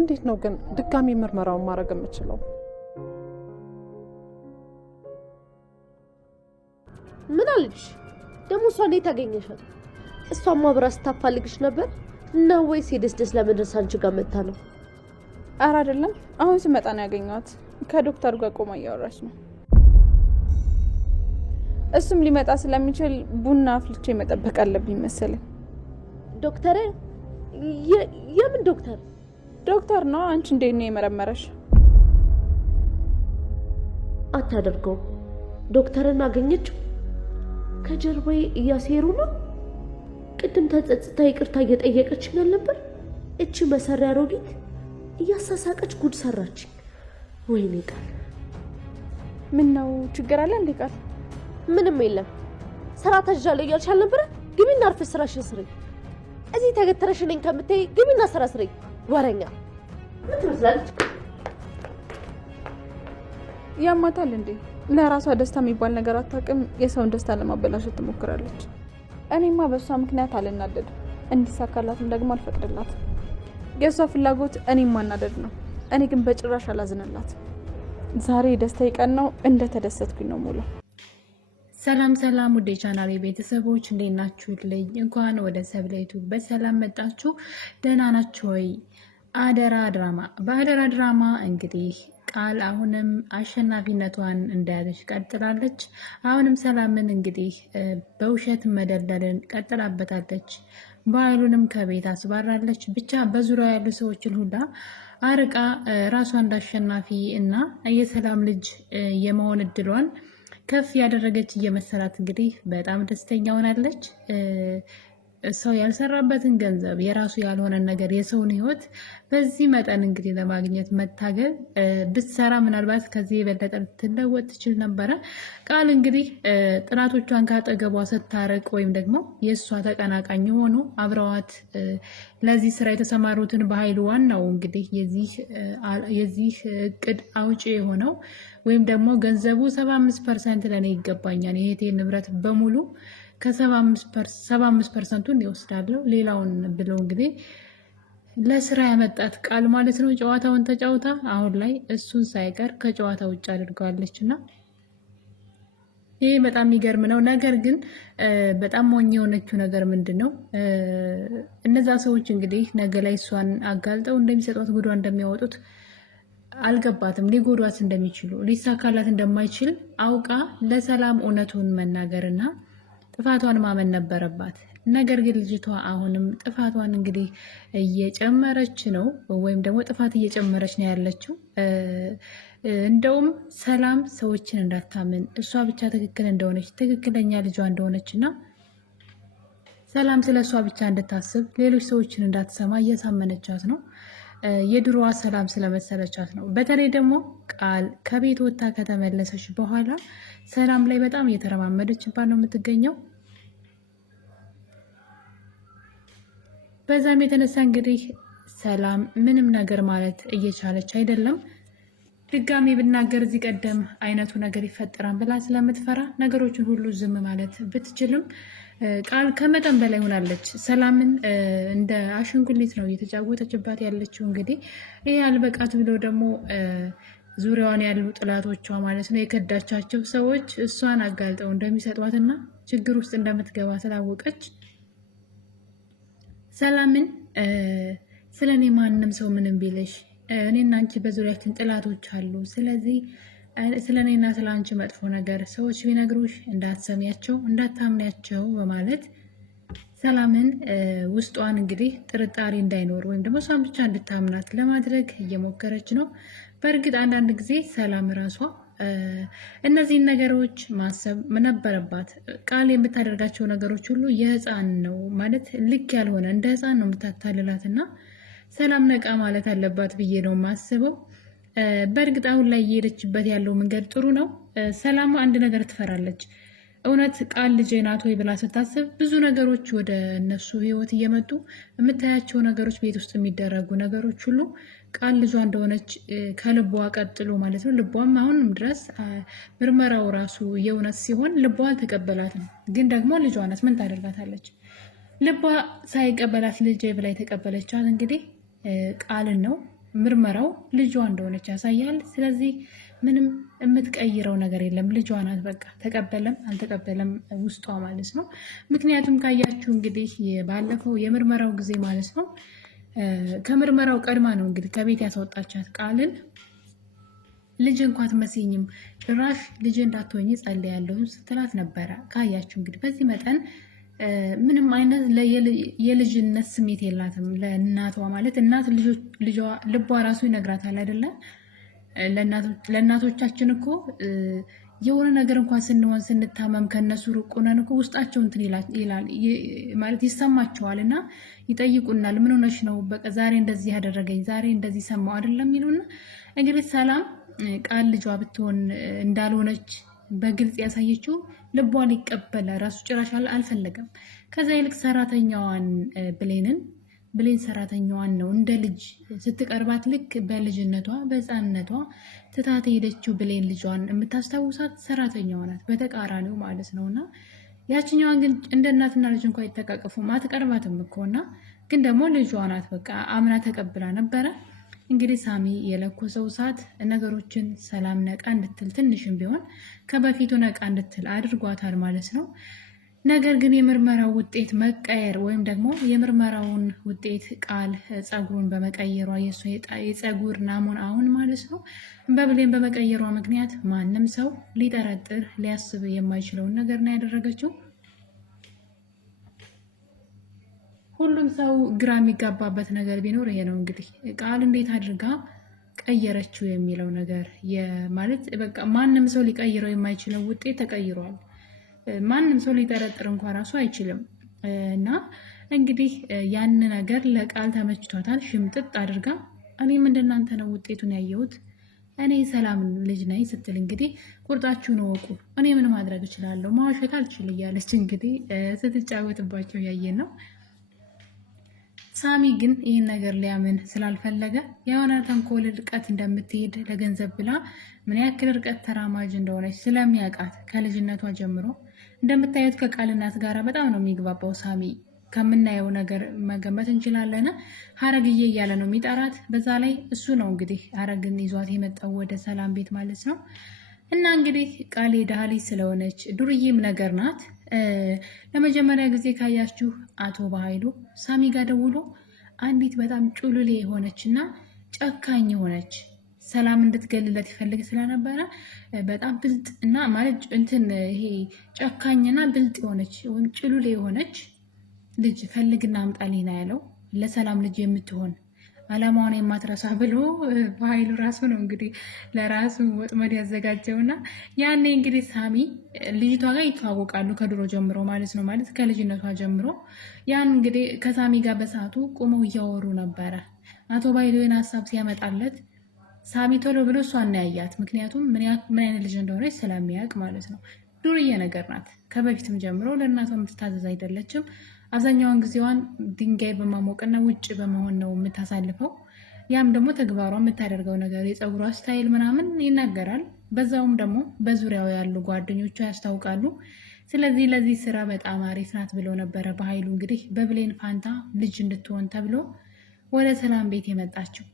እንዴት ነው ግን ድጋሚ ምርመራውን ማድረግ የምችለው? ምን አልልሽ ደግሞ? እሷ እንዴት ታገኘሻት? እሷማ አብራ ስታፋልግሽ ነበር እና ወይስ የደስደስ ለመድረስ አንቺ ጋር መጣ ነው? ኧረ አይደለም፣ አሁን ስመጣ ነው ያገኘኋት። ከዶክተር ጋር ቆማ እያወራች ነው። እሱም ሊመጣ ስለሚችል ቡና አፍልቼ መጠበቅ አለብኝ መሰለኝ። ዶክተር? የምን ዶክተር? ዶክተር ነው። አንቺ እንዴት ነው የመረመረሽ? አታደርገው። ዶክተርን አገኘችው? ከጀርባዬ እያሴሩ ነው። ቅድም ተጸጽታ ይቅርታ እየጠየቀችኝ ነበር። እቺ መሰሪያ አሮጊት እያሳሳቀች ጉድ ሰራች። ወይኔ ቃል፣ ምን ነው ችግር አለ እንዴ? ቃል ምንም የለም። ስራ ተጃለ እያልሽ አልነበረ? ግቢና አርፈሽ ስራሽን ስሪ። እዚህ ተገተረሽ ነኝ ከምትይ ግቢና ስራ ስሪ። ወረኛ ምን ትመስላለች? ያማታል እንዴ? ለራሷ ደስታ የሚባል ነገር አታውቅም። የሰውን ደስታ ለማበላሸት ትሞክራለች። እኔማ በሷ ምክንያት አልናደድም፣ እንዲሳካላትም ደግሞ አልፈቅድላትም። የሷ ፍላጎት እኔም ማናደድ ነው። እኔ ግን በጭራሽ አላዝንላት። ዛሬ ደስታ ቀን ነው፣ እንደተደሰትኩኝ ነው ሙሉ። ሰላም ሰላም፣ ወደ ቻናሌ ቤተሰቦች እንዴት ናችሁልኝ? እንኳን ወደ ሰብለ ዩቲዩብ በሰላም መጣችሁ። ደህና ናችሁ ወይ? አደራ ድራማ። በአደራ ድራማ እንግዲህ ቃል አሁንም አሸናፊነቷን እንደያዘች ቀጥላለች። አሁንም ሰላምን እንግዲህ በውሸት መደለልን ቀጥላበታለች። በኃይሉንም ከቤት አስባራለች። ብቻ በዙሪያ ያሉ ሰዎችን ሁላ አርቃ ራሷ እንዳሸናፊ እና የሰላም ልጅ የመሆን እድሏን ከፍ ያደረገች እየመሰላት እንግዲህ በጣም ደስተኛ ሆናለች። ሰው ያልሰራበትን ገንዘብ የራሱ ያልሆነ ነገር የሰውን ሕይወት በዚህ መጠን እንግዲህ ለማግኘት መታገል ብትሰራ ምናልባት ከዚህ የበለጠ ልትለወጥ ትችል ነበረ። ቃል እንግዲህ ጥናቶቿን ካጠገቧ ስታረቅ ወይም ደግሞ የእሷ ተቀናቃኝ ሆኖ አብረዋት ለዚህ ስራ የተሰማሩትን በኃይሉ ዋናው እንግዲህ የዚህ እቅድ አውጪ የሆነው ወይም ደግሞ ገንዘቡ 75% ለእኔ ይገባኛል፣ የእህቴ ንብረት በሙሉ ከ75%ን ይወስዳለሁ ሌላውን ብለው እንግዲህ ለስራ ያመጣት ቃል ማለት ነው። ጨዋታውን ተጫውታ አሁን ላይ እሱን ሳይቀር ከጨዋታ ውጭ አድርገዋለች እና ይህ በጣም የሚገርም ነው። ነገር ግን በጣም ሞኝ የሆነችው ነገር ምንድን ነው? እነዛ ሰዎች እንግዲህ ነገ ላይ እሷን አጋልጠው እንደሚሰጧት ጉዷ እንደሚያወጡት አልገባትም። ሊጎዷት እንደሚችሉ ሊሳካላት እንደማይችል አውቃ ለሰላም እውነቱን መናገርና ጥፋቷን ማመን ነበረባት። ነገር ግን ልጅቷ አሁንም ጥፋቷን እንግዲህ እየጨመረች ነው፣ ወይም ደግሞ ጥፋት እየጨመረች ነው ያለችው። እንደውም ሰላም ሰዎችን እንዳታምን እሷ ብቻ ትክክል እንደሆነች ትክክለኛ ልጇ እንደሆነች እና ሰላም ስለ እሷ ብቻ እንድታስብ ሌሎች ሰዎችን እንዳትሰማ እያሳመነቻት ነው። የድሮዋ ሰላም ስለመሰለቻት ነው። በተለይ ደግሞ ቃል ከቤት ወጥታ ከተመለሰች በኋላ ሰላም ላይ በጣም እየተረማመደችባት ነው የምትገኘው። በዛም የተነሳ እንግዲህ ሰላም ምንም ነገር ማለት እየቻለች አይደለም። ድጋሚ ብናገር እዚህ ቀደም አይነቱ ነገር ይፈጠራል ብላ ስለምትፈራ ነገሮችን ሁሉ ዝም ማለት ብትችልም ቃል ከመጠን በላይ ሆናለች። ሰላምን እንደ አሸንጉሊት ነው እየተጫወተችባት ያለችው። እንግዲህ ይህ አልበቃት ብሎ ደግሞ ዙሪያዋን ያሉ ጥላቶቿ ማለት ነው የከዳቻቸው ሰዎች እሷን አጋልጠው እንደሚሰጧትና ችግር ውስጥ እንደምትገባ ስላወቀች ሰላምን ስለ እኔ ማንም ሰው ምንም ቢልሽ እኔና አንቺ በዙሪያችን ጥላቶች አሉ። ስለዚህ ስለ እኔና ስለ አንቺ መጥፎ ነገር ሰዎች ቢነግሩሽ እንዳትሰሚያቸው፣ እንዳታምኒያቸው በማለት ሰላምን ውስጧን እንግዲህ ጥርጣሬ እንዳይኖር ወይም ደግሞ እሷን ብቻ እንድታምናት ለማድረግ እየሞከረች ነው። በእርግጥ አንዳንድ ጊዜ ሰላም ራሷ እነዚህን ነገሮች ማሰብ ነበረባት። ቃል የምታደርጋቸው ነገሮች ሁሉ የህፃን ነው ማለት ልክ ያልሆነ እንደ ህፃን ነው የምታታልላት እና ሰላም ነቃ ማለት አለባት ብዬ ነው የማስበው። በእርግጥ አሁን ላይ እየሄደችበት ያለው መንገድ ጥሩ ነው። ሰላም አንድ ነገር ትፈራለች። እውነት ቃል ልጄ ናት ወይ ብላ ስታስብ ብዙ ነገሮች ወደ እነሱ ህይወት እየመጡ የምታያቸው ነገሮች፣ ቤት ውስጥ የሚደረጉ ነገሮች ሁሉ ቃል ልጇ እንደሆነች ከልቧ ቀጥሎ ማለት ነው። ልቧም አሁንም ድረስ ምርመራው ራሱ የእውነት ሲሆን ልቧ አልተቀበላትም። ግን ደግሞ ልጇ ናት፣ ምን ታደርጋታለች? ልቧ ሳይቀበላት ልጄ ብላ የተቀበለቻት እንግዲህ ቃልን ነው። ምርመራው ልጇ እንደሆነች ያሳያል። ስለዚህ ምንም የምትቀይረው ነገር የለም። ልጇ ናት። በቃ ተቀበለም አልተቀበለም ውስጧ ማለት ነው። ምክንያቱም ካያችሁ እንግዲህ ባለፈው የምርመራው ጊዜ ማለት ነው ከምርመራው ቀድማ ነው እንግዲህ ከቤት ያስወጣቻት ቃልን ልጅ እንኳን አትመስይኝም ጭራሽ ልጅ እንዳትሆኝ ጸልያለሁ ስትላት ነበረ። ካያችሁ እንግዲህ በዚህ መጠን ምንም አይነት የልጅነት ስሜት የላትም ለእናቷ ማለት እናት ልቧ ራሱ ይነግራታል አይደለ? ለእናቶቻችን እኮ የሆነ ነገር እንኳን ስንሆን ስንታመም ከነሱ ሩቅ ሆነን እኮ ውስጣቸው እንትን ይላል ማለት ይሰማቸዋል እና ይጠይቁናል። ምን ሆነሽ ነው? በቃ ዛሬ እንደዚህ ያደረገኝ ዛሬ እንደዚህ ሰማው አይደለም ይሉና እንግዲህ ሰላም ቃል ልጇ ብትሆን እንዳልሆነች በግልጽ ያሳየችው ልቧ ሊቀበል ራሱ ጭራሽ አልፈለገም። ከዛ ይልቅ ሰራተኛዋን ብሌን ሰራተኛዋን ነው እንደ ልጅ ስትቀርባት ልክ በልጅነቷ በሕፃንነቷ ትታት ሄደችው ብሌን ልጇን የምታስታውሳት ሰራተኛዋ ናት፣ በተቃራኒው ማለት ነው። እና ያችኛዋን ግን እንደ እናትና ልጅ እንኳ ይተቃቀፉም አትቀርባትም እኮ እና ግን ደግሞ ልጇ ናት። በቃ አምና ተቀብላ ነበረ። እንግዲህ ሳሚ የለኮሰው እሳት ነገሮችን ሰላም ነቃ እንድትል ትንሽም ቢሆን ከበፊቱ ነቃ እንድትል አድርጓታል ማለት ነው። ነገር ግን የምርመራው ውጤት መቀየር ወይም ደግሞ የምርመራውን ውጤት ቃል ጸጉሩን በመቀየሯ የእሷ የጸጉር ናሙናውን ማለት ነው በብሌን በመቀየሯ ምክንያት ማንም ሰው ሊጠረጥር ሊያስብ የማይችለውን ነገር ነው ያደረገችው። ሁሉም ሰው ግራ የሚጋባበት ነገር ቢኖር ይሄ ነው። እንግዲህ ቃል እንዴት አድርጋ ቀየረችው የሚለው ነገር ማለት በቃ ማንም ሰው ሊቀይረው የማይችለው ውጤት ተቀይሯል። ማንም ሰው ሊጠረጥር እንኳን ራሱ አይችልም። እና እንግዲህ ያን ነገር ለቃል ተመችቷታል። ሽምጥጥ አድርጋ እኔም እንደናንተ ነው ውጤቱን ያየሁት እኔ ሰላም ልጅ ነኝ ስትል እንግዲህ ቁርጣችሁን እወቁ፣ እኔ ምን ማድረግ እችላለሁ፣ ማዋሸት አልችል እያለች እንግዲህ ስትጫወትባቸው ያየን ነው። ሳሚ ግን ይህን ነገር ሊያምን ስላልፈለገ የሆነ ተንኮል ርቀት እንደምትሄድ ለገንዘብ ብላ ምን ያክል ርቀት ተራማጅ እንደሆነች ስለሚያውቃት ከልጅነቷ ጀምሮ እንደምታዩት ከቃል እናት ጋር በጣም ነው የሚግባባው ሳሚ። ከምናየው ነገር መገመት እንችላለን። ሀረግዬ እያለ ነው የሚጠራት። በዛ ላይ እሱ ነው እንግዲህ ሀረግን ይዟት የመጣው ወደ ሰላም ቤት ማለት ነው። እና እንግዲህ ቃል የድሃ ልጅ ስለሆነች ዱርዬም ነገር ናት። ለመጀመሪያ ጊዜ ካያችሁ አቶ በኃይሉ ሳሚ ጋር ደውሎ አንዲት በጣም ጩሉሌ የሆነች እና ጨካኝ የሆነች ሰላም እንድትገልለት ይፈልግ ስለነበረ በጣም ብልጥ እና ማለት እንትን ይሄ ጨካኝና ብልጥ የሆነች ወይም ጩሉሌ የሆነች ልጅ ፈልግና አምጣልኝ ነው ያለው። ለሰላም ልጅ የምትሆን አላማዋን የማትረሳ ብሎ በኃይሉ ራሱ ነው እንግዲህ ለራሱ ወጥመድ ያዘጋጀውና ያኔ እንግዲህ ሳሚ ልጅቷ ጋር ይተዋወቃሉ ከድሮ ጀምሮ ማለት ነው። ማለት ከልጅነቷ ጀምሮ ያን እንግዲህ ከሳሚ ጋር በሰዓቱ ቆመው እያወሩ ነበረ። አቶ በኃይሉን ሀሳብ ሲያመጣለት ሳሚ ቶሎ ብሎ እሷን ያያት። ምክንያቱም ምን አይነት ልጅ እንደሆነች ስለሚያውቅ ማለት ነው። ዱርዬ ነገር ናት። ከበፊትም ጀምሮ ለእናቷ የምትታዘዝ አይደለችም። አብዛኛውን ጊዜዋን ድንጋይ በማሞቅና ውጭ በመሆን ነው የምታሳልፈው። ያም ደግሞ ተግባሯ የምታደርገው ነገር የፀጉሯ ስታይል ምናምን ይናገራል። በዛውም ደግሞ በዙሪያው ያሉ ጓደኞቿ ያስታውቃሉ። ስለዚህ ለዚህ ስራ በጣም አሪፍ ናት ብሎ ነበረ በኃይሉ እንግዲህ በብሌን ፋንታ ልጅ እንድትሆን ተብሎ ወደ ሰላም ቤት የመጣችው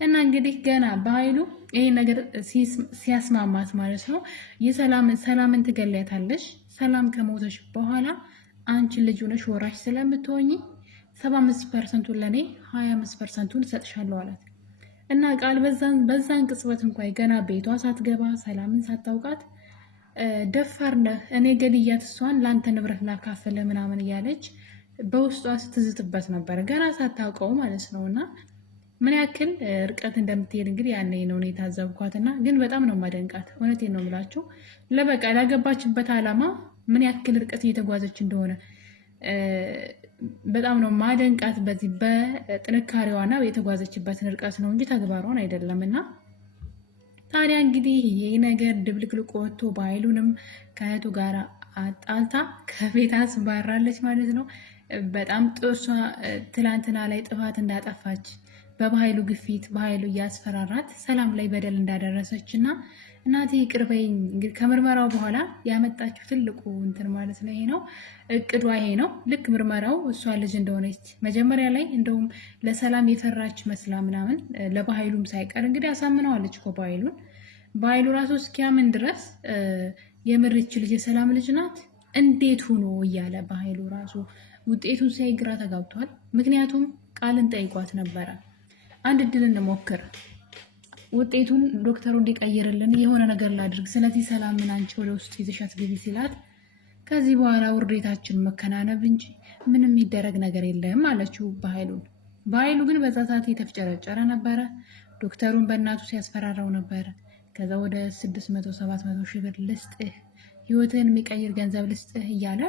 እና እንግዲህ ገና በኃይሉ ይሄ ነገር ሲያስማማት ማለት ነው ሰላምን ትገለያታለሽ። ሰላም ከሞተች በኋላ አንቺ ልጅ ሆነሽ ወራሽ ስለምትሆኚ 75%ቱን ለኔ 25%ቱን እሰጥሻለሁ አላት። እና ቃል በዛን ቅጽበት እንኳን ገና ቤቷ ሳትገባ ሰላምን ሳታውቃት ደፋር ነህ እኔ ገድያት እሷን ለአንተ ንብረት ላካፈለ ምናምን እያለች በውስጧ ስትዝትበት ነበር ገና ሳታውቀው ማለት ነው። እና ምን ያክል ርቀት እንደምትሄድ እንግዲህ ያኔ ነው የታዘብኳትና ግን በጣም ነው ማደንቃት። እውነቴን ነው የምላችሁ ለበቃ ላገባችበት ዓላማ ምን ያክል ርቀት እየተጓዘች እንደሆነ በጣም ነው ማደንቃት። በዚህ በጥንካሬዋና የተጓዘችበትን ርቀት ነው እንጂ ተግባሯን አይደለም። እና ታዲያ እንግዲህ ይሄ ነገር ድብልቅልቆ ወጥቶ በኃይሉንም ከእህቱ ጋር አጣልታ ከቤት አስባራለች ማለት ነው። በጣም ጥሷ ትላንትና ላይ ጥፋት እንዳጠፋች በኃይሉ ግፊት በኃይሉ እያስፈራራት ሰላም ላይ በደል እንዳደረሰች እና እናቴ ይቅር በይኝ እንግዲህ ከምርመራው በኋላ ያመጣችው ትልቁ እንትን ማለት ነው። ይሄ ነው እቅዷ፣ ይሄ ነው። ልክ ምርመራው እሷ ልጅ እንደሆነች መጀመሪያ ላይ እንደውም ለሰላም የፈራች መስላ ምናምን ለበኃይሉም ሳይቀር እንግዲህ አሳምነዋለች እኮ በኃይሉ ራሱ እስኪያምን ድረስ የምርች ልጅ የሰላም ልጅ ናት እንዴት ሆኖ እያለ በኃይሉ ራሱ ውጤቱን ሳይ ግራ ተጋብቷል። ምክንያቱም ቃልን ጠይቋት ነበረ፣ አንድ እድል እንሞክር ውጤቱን ዶክተሩ እንዲቀይርልን የሆነ ነገር ላድርግ፣ ስለዚህ ሰላምን አንቺ ወደ ውስጥ ይዘሻት ግቢ ሲላት ከዚህ በኋላ ውርዴታችን መከናነብ እንጂ ምንም የሚደረግ ነገር የለም አለችው በኃይሉ ግን በዛ ሰዓት የተፍጨረጨረ ነበረ። ዶክተሩን በእናቱ ሲያስፈራራው ነበረ። ከዛ ወደ 600-700 ሺህ ብር ልስጥህ፣ ህይወትህን የሚቀይር ገንዘብ ልስጥህ እያለ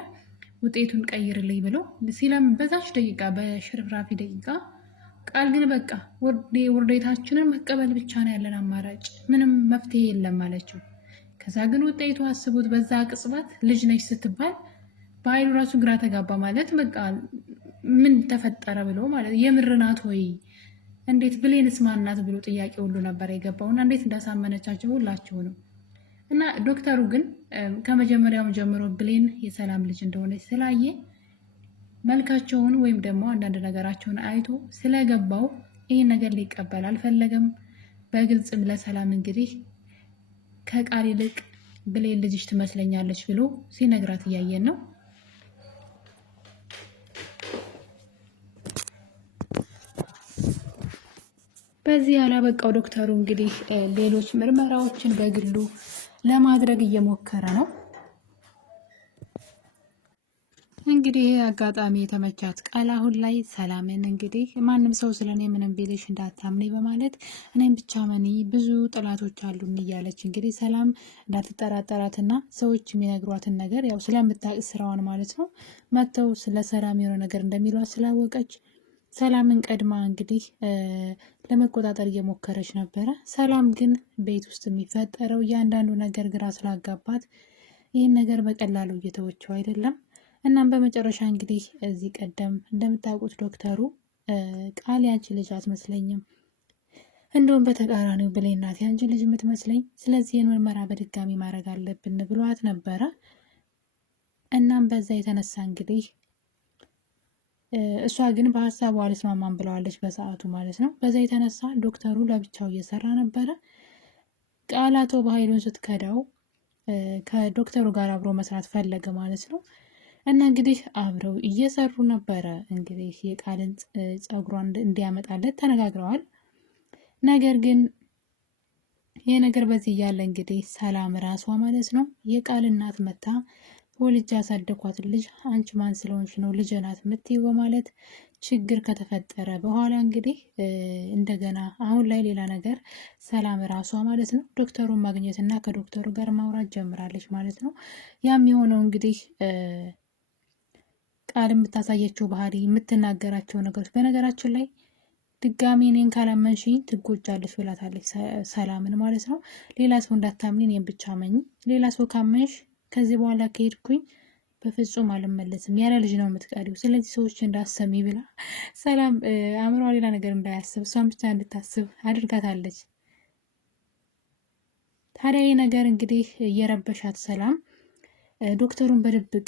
ውጤቱን ቀይርልኝ ብሎ ሲለም በዛች ደቂቃ በሽርፍራፊ ደቂቃ ቃል ግን በቃ ውርዴታችንን መቀበል ብቻ ነው ያለን አማራጭ፣ ምንም መፍትሄ የለም አለችው። ከዛ ግን ውጤቱ አስቡት፣ በዛ ቅጽበት ልጅ ነች ስትባል በኃይሉ ራሱ ግራ ተጋባ። ማለት በቃ ምን ተፈጠረ ብሎ ማለት የምር ናት ወይ እንዴት ብሌንስ ማናት ብሎ ጥያቄ ሁሉ ነበር የገባውና እንዴት እንዳሳመነቻቸው ሁላችሁ ነው። እና ዶክተሩ ግን ከመጀመሪያውም ጀምሮ ብሌን የሰላም ልጅ እንደሆነች ስላየ መልካቸውን ወይም ደግሞ አንዳንድ ነገራቸውን አይቶ ስለገባው ይህን ነገር ሊቀበል አልፈለገም። በግልጽም ለሰላም እንግዲህ ከቃል ይልቅ ብሌን ልጅሽ ትመስለኛለች ብሎ ሲነግራት እያየን ነው። በዚህ ያላበቃው ዶክተሩ እንግዲህ ሌሎች ምርመራዎችን በግሉ ለማድረግ እየሞከረ ነው። እንግዲህ አጋጣሚ የተመቻት ቃል አሁን ላይ ሰላምን እንግዲህ ማንም ሰው ስለኔ ምንም ቢልሽ እንዳታምኒ በማለት እኔም ብቻ መኒ ብዙ ጥላቶች አሉን እያለች እንግዲህ ሰላም እንዳትጠራጠራትና ሰዎች የሚነግሯትን ነገር ያው ስለምታውቅ ስራዋን ማለት ነው መጥተው ስለ ሰላም የሆነ ነገር እንደሚሏት ስላወቀች ሰላምን ቀድማ እንግዲህ ለመቆጣጠር እየሞከረች ነበረ። ሰላም ግን ቤት ውስጥ የሚፈጠረው እያንዳንዱ ነገር ግራ ስላጋባት ይህን ነገር በቀላሉ እየተወችው አይደለም። እናም በመጨረሻ እንግዲህ እዚህ ቀደም እንደምታውቁት ዶክተሩ ቃል ያንቺ ልጅ አትመስለኝም፣ እንደውም በተቃራኒው ብሌን ናት ያንቺ ልጅ የምትመስለኝ፣ ስለዚህ ምርመራ በድጋሚ ማድረግ አለብን ብሏት ነበረ። እናም በዛ የተነሳ እንግዲህ እሷ ግን በሀሳቡ አልስማማም ብለዋለች በሰዓቱ ማለት ነው። በዛ የተነሳ ዶክተሩ ለብቻው እየሰራ ነበረ። ቃላቶ በኃይሉን ስትከዳው ከዶክተሩ ጋር አብሮ መስራት ፈለገ ማለት ነው። እና እንግዲህ አብረው እየሰሩ ነበረ። እንግዲህ የቃልን ፀጉሯን እንዲያመጣለት ተነጋግረዋል። ነገር ግን ይህ ነገር በዚህ እያለ እንግዲህ ሰላም ራሷ ማለት ነው የቃል እናት መታ ወልጅ ያሳደኳት ልጅ አንቺ ማን ስለሆንሽ ነው ልጅ ናት የምትይው በማለት ችግር ከተፈጠረ በኋላ እንግዲህ እንደገና አሁን ላይ ሌላ ነገር ሰላም ራሷ ማለት ነው ዶክተሩን ማግኘት እና ከዶክተሩ ጋር ማውራት ጀምራለች ማለት ነው። ያም የሆነው እንግዲህ ቃል የምታሳየችው ባህሪ የምትናገራቸው ነገሮች በነገራችን ላይ ድጋሚ እኔን ካላመንሽኝ ትጎጃለች ብላታለች ሰላምን ማለት ነው። ሌላ ሰው እንዳታምኝ እኔን ብቻ መኝ፣ ሌላ ሰው ካመንሽ ከዚህ በኋላ ከሄድኩኝ በፍጹም አልመለስም፣ ያለ ልጅ ነው የምትቀሪው፣ ስለዚህ ሰዎች እንዳሰሚ ብላ ሰላም አእምሯ ሌላ ነገር እንዳያስብ እሷን ብቻ እንድታስብ አድርጋታለች። ታዲያ ይህ ነገር እንግዲህ እየረበሻት ሰላም ዶክተሩን በድብቅ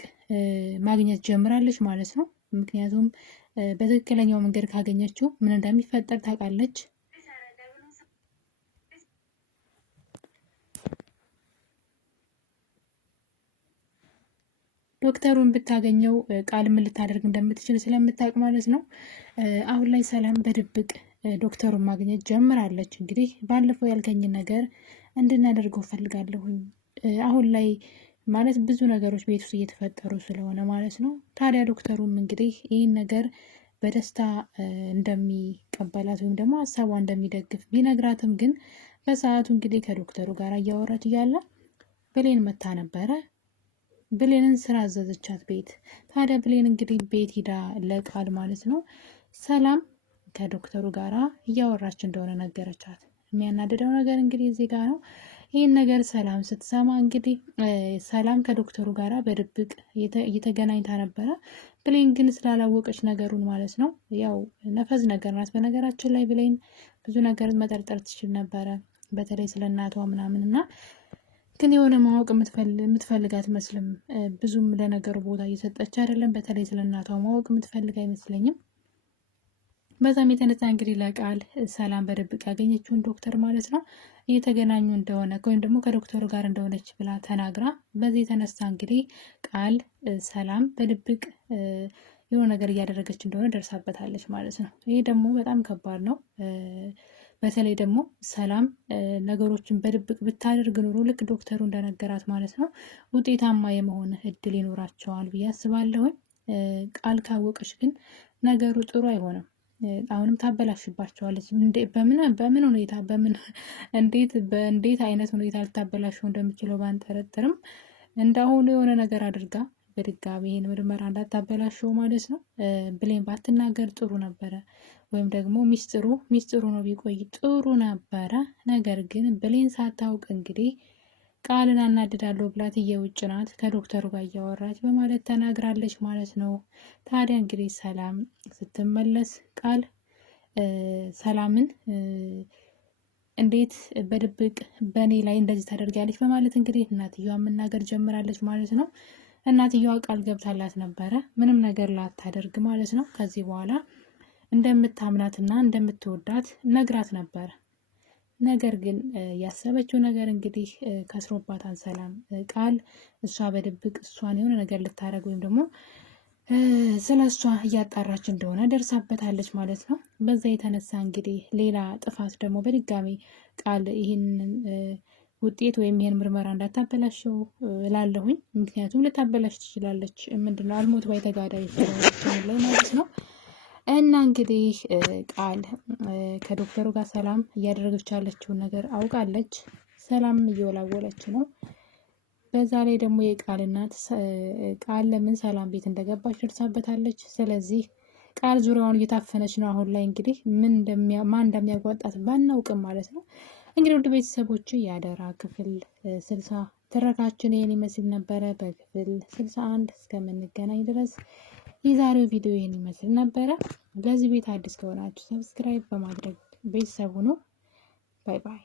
ማግኘት ጀምራለች ማለት ነው። ምክንያቱም በትክክለኛው መንገድ ካገኘችው ምን እንደሚፈጠር ታውቃለች። ዶክተሩን ብታገኘው ቃል ምን ልታደርግ እንደምትችል ስለምታውቅ ማለት ነው። አሁን ላይ ሰላም በድብቅ ዶክተሩን ማግኘት ጀምራለች። እንግዲህ ባለፈው ያልከኝን ነገር እንድናደርገው ፈልጋለሁኝ አሁን ላይ ማለት ብዙ ነገሮች ቤት ውስጥ እየተፈጠሩ ስለሆነ ማለት ነው። ታዲያ ዶክተሩም እንግዲህ ይህን ነገር በደስታ እንደሚቀበላት ወይም ደግሞ ሀሳቧ እንደሚደግፍ ቢነግራትም ግን በሰዓቱ እንግዲህ ከዶክተሩ ጋር እያወራች እያለ ብሌን መታ ነበረ። ብሌንን ስራ አዘዘቻት ቤት። ታዲያ ብሌን እንግዲህ ቤት ሂዳ ለቃል ማለት ነው ሰላም ከዶክተሩ ጋራ እያወራች እንደሆነ ነገረቻት። የሚያናደደው ነገር እንግዲህ እዚህ ጋር ነው። ይህን ነገር ሰላም ስትሰማ እንግዲህ ሰላም ከዶክተሩ ጋራ በድብቅ እየተገናኝታ ነበረ። ብሌን ግን ስላላወቀች ነገሩን ማለት ነው። ያው ነፈዝ ነገር ናት። በነገራችን ላይ ብሌን ብዙ ነገር መጠርጠር ትችል ነበረ፣ በተለይ ስለ እናቷ ምናምን እና ግን የሆነ ማወቅ የምትፈልግ አትመስልም። ብዙም ለነገሩ ቦታ እየሰጠች አይደለም። በተለይ ስለ እናቷ ማወቅ የምትፈልግ አይመስለኝም። በዛም የተነሳ እንግዲህ ለቃል ሰላም በድብቅ ያገኘችውን ዶክተር ማለት ነው እየተገናኙ እንደሆነ ወይም ደግሞ ከዶክተሩ ጋር እንደሆነች ብላ ተናግራ፣ በዚህ የተነሳ እንግዲህ ቃል ሰላም በድብቅ የሆነ ነገር እያደረገች እንደሆነ ደርሳበታለች ማለት ነው። ይሄ ደግሞ በጣም ከባድ ነው። በተለይ ደግሞ ሰላም ነገሮችን በድብቅ ብታደርግ ኑሮ ልክ ዶክተሩ እንደነገራት ማለት ነው ውጤታማ የመሆን እድል ይኖራቸዋል ብዬ አስባለሁኝ። ቃል ካወቀች ግን ነገሩ ጥሩ አይሆንም። አሁንም ታበላሽባቸዋለች። በምን ሁኔታ እንዴት አይነት ሁኔታ ልታበላሸው እንደምችለው ባንጠረጥርም እንዳሁኑ የሆነ ነገር አድርጋ በድጋሚ ይህን ምርመራ እንዳታበላሸው ማለት ነው። ብሌን ባትናገር ጥሩ ነበረ፣ ወይም ደግሞ ሚስጥሩ ነው ቢቆይ ጥሩ ነበረ። ነገር ግን ብሌን ሳታውቅ እንግዲህ ቃልን አናድዳለሁ ብላት እየውጭ ናት ከዶክተሩ ጋር እያወራች በማለት ተናግራለች ማለት ነው። ታዲያ እንግዲህ ሰላም ስትመለስ ቃል ሰላምን እንዴት በድብቅ በእኔ ላይ እንደዚህ ታደርጊያለች በማለት እንግዲህ እናትየዋ መናገር ጀምራለች ማለት ነው። እናትየዋ ቃል ገብታላት ነበረ ምንም ነገር ላታደርግ ማለት ነው። ከዚህ በኋላ እንደምታምናትና እንደምትወዳት ነግራት ነበረ። ነገር ግን ያሰበችው ነገር እንግዲህ ከስሮባታል። ሰላም ቃል እሷ በድብቅ እሷን የሆነ ነገር ልታደርግ ወይም ደግሞ ስለ እሷ እያጣራች እንደሆነ ደርሳበታለች ማለት ነው። በዛ የተነሳ እንግዲህ ሌላ ጥፋት ደግሞ በድጋሚ ቃል ይህንን ውጤት ወይም ይህን ምርመራ እንዳታበላሸው እላለሁኝ። ምክንያቱም ልታበላሽ ትችላለች። ምንድነው አልሞት ባይ ተጋዳይ ላይ ማለት ነው። እና እንግዲህ ቃል ከዶክተሩ ጋር ሰላም እያደረገች ያለችውን ነገር አውቃለች። ሰላም እየወላወለች ነው። በዛ ላይ ደግሞ የቃል እናት ቃል ለምን ሰላም ቤት እንደገባች ደርሳበታለች። ስለዚህ ቃል ዙሪያውን እየታፈነች ነው። አሁን ላይ እንግዲህ ማን እንደሚያጓጣት ባናውቅም ማለት ነው። እንግዲህ ውድ ቤተሰቦች የአደራ ክፍል 60 ትረካችን ይህን ይመስል ነበረ። በክፍል 61 እስከምንገናኝ ድረስ የዛሬው ቪዲዮ ይህን ይመስል ነበረ። ለዚህ ቤት አዲስ ከሆናችሁ ሰብስክራይብ በማድረግ ቤተሰቡ ነው። ባይ ባይ።